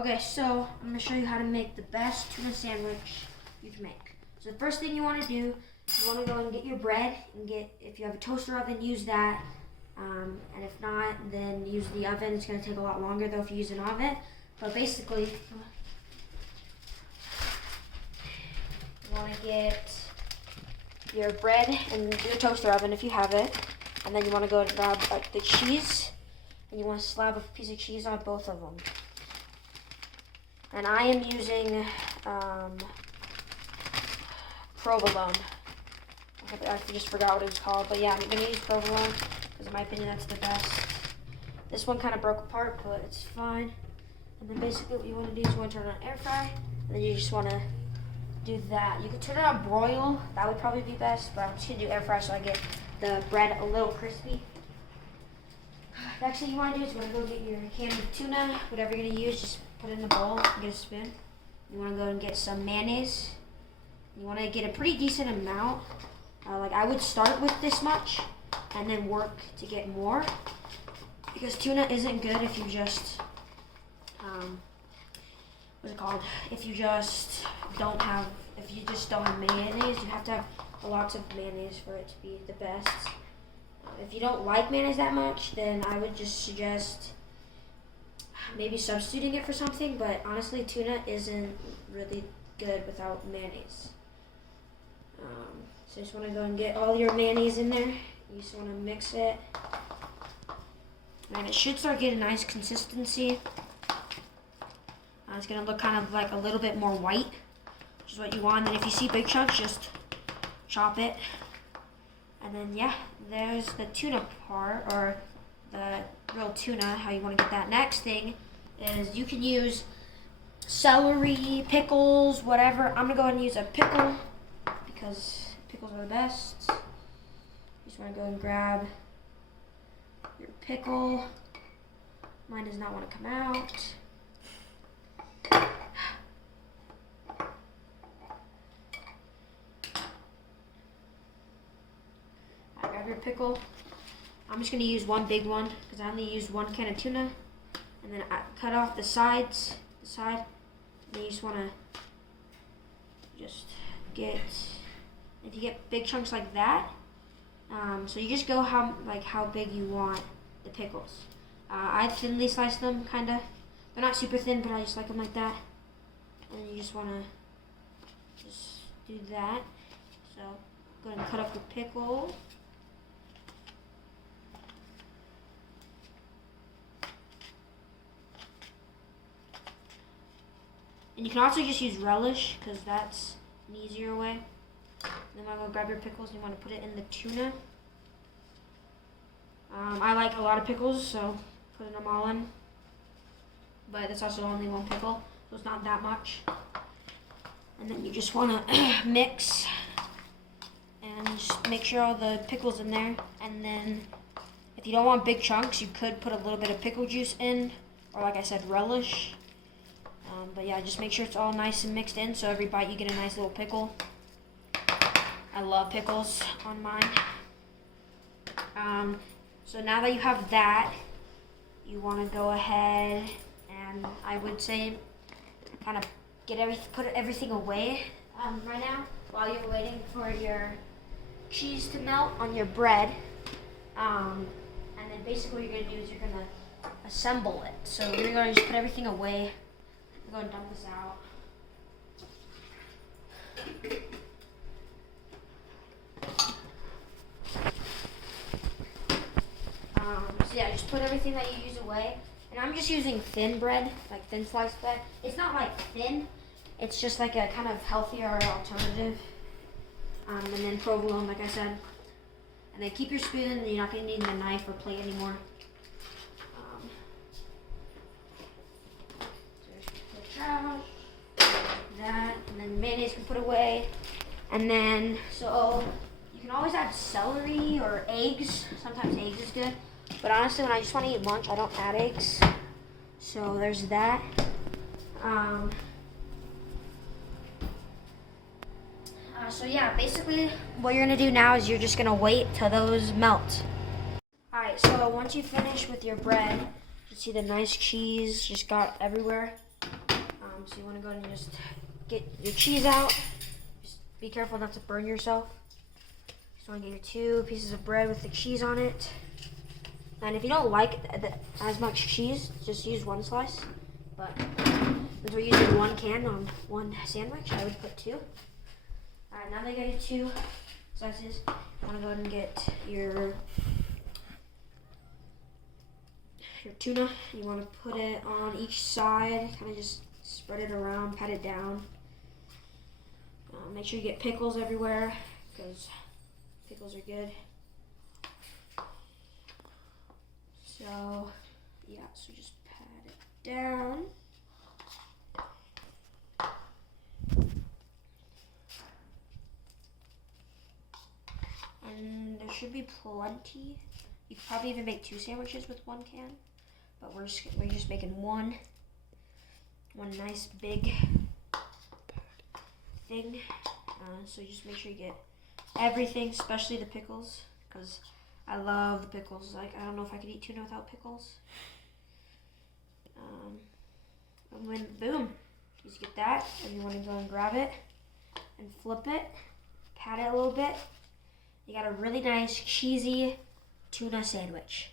Okay, so I'm gonna show you how to make the best tuna sandwich you can make. So the first thing you want to do, you want to go and get your bread and if you have a toaster oven, use that. And if not, then use the oven. It's gonna take a lot longer though if you use an oven. But basically, you want to get your bread and your toaster oven if you have it. And then you want to go and grab the cheese, and you want to slab a piece of cheese on both of them. And I am using provolone. I just forgot what it was called, but yeah, I'm gonna use provolone because in my opinion that's the best. This one kind of broke apart, but it's fine. And then basically what you want to do is you want to turn it on air fry, and then you just want to do that. You could turn it on broil, that would probably be best, but I'm just gonna do air fry so I get the bread a little crispy. Next thing you want to do is you want to go get your can of tuna, whatever you're gonna use, just put it in a bowl and get a spoon. You want to go and get some mayonnaise. You want to get a pretty decent amount. Like I would start with this much and then work to get more, because tuna isn't good if you just what's it called? If you just don't have mayonnaise. You have to have lots of mayonnaise for it to be the best. If you don't like mayonnaise that much, then I would just suggest maybe substituting it for something, but honestly tuna isn't really good without mayonnaise. So you just want to go and get all your mayonnaise in there. You just want to mix it. And it should start getting a nice consistency. It's going to look kind of like a little bit more white, which is what you want. And if you see big chunks, just chop it. And then yeah, there's the tuna part, or the real tuna, how you want to get that. Next thing is you can use celery, pickles, whatever. I'm going to go ahead and use a pickle because pickles are the best. You just want to go and grab your pickle. Mine does not want to come out. Grab your pickle. I'm just going to use one big one because I only used one can of tuna. And then I cut off the side. And then you just want to if you get big chunks like that, so you just go how big you want the pickles. I thinly slice them, kind of. They're not super thin, but I just like them like that. And you just want to just do that. So go ahead and cut up the pickle. And you can also just use relish because that's an easier way. Then I'm going to grab your pickles and you want to put it in the tuna. I like a lot of pickles, so putting them all in. But it's also only one pickle, so it's not that much. And then you just want to mix and just make sure all the pickles in there. And then if you don't want big chunks, you could put a little bit of pickle juice in, or like I said, relish. But yeah, just make sure it's all nice and mixed in, so every bite you get a nice little pickle. I love pickles on mine. So now that you have that, you want to go ahead and I would say kind of put everything away right now while you're waiting for your cheese to melt on your bread. And then basically what you're going to do is you're going to assemble it. So you're going to just put everything away. I'm going to dump this out. So yeah, just put everything that you use away. And I'm just using thin bread, like thin sliced bread. It's not like thin, it's just like a kind of healthier alternative. And then provolone, like I said. And then keep your spoon, and you're not going to need a knife or plate anymore. That, and then mayonnaise can put away. And then, so you can always add celery or eggs. Sometimes eggs is good. But honestly, when I just want to eat lunch, I don't add eggs. So there's that. So yeah, basically what you're going to do now is you're just going to wait till those melt. So once you finish with your bread, you see the nice cheese just got everywhere. So you want to go ahead and just get your cheese out. Just be careful not to burn yourself. Just want to get your 2 pieces of bread with the cheese on it. And if you don't like as much cheese, just use 1 slice. But since we're using 1 can on 1 sandwich, I would put 2. Alright, now that you got your 2 slices, you want to go ahead and get your tuna. You want to put it on each side, kind of just spread it around, pat it down. Make sure you get pickles everywhere, because pickles are good. So, yeah, so just pat it down. And there should be plenty. You could probably even make 2 sandwiches with 1 can, but we're just making one nice big thing. So just make sure you get everything, especially the pickles, because I love the pickles. Like, I don't know if I could eat tuna without pickles. And then boom, you just get that, and you want to go and grab it and flip it, pat it a little bit. You got a really nice cheesy tuna sandwich.